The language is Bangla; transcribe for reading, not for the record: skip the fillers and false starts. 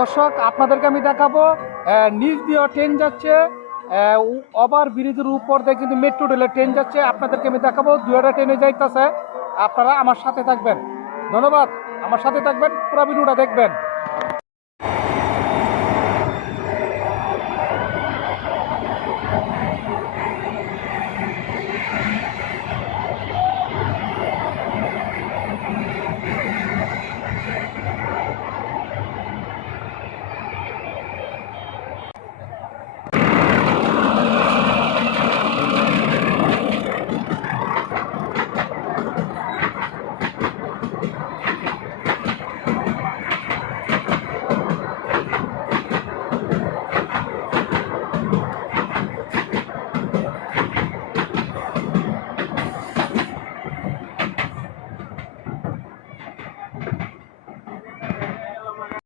দর্শক আপনাদেরকে আমি দেখাবো নিচ দিয়ে ট্রেন যাচ্ছে, ওভার ব্রিজের উপর দিয়ে কিন্তু মেট্রো রেলের ট্রেন যাচ্ছে। আপনাদেরকে আমি দেখাবো দুইটা ট্রেনে যাইতেছে। আপনারা আমার সাথে থাকবেন। ধন্যবাদ, আমার সাথে থাকবেন, পুরো ভিডিওটা দেখবেন।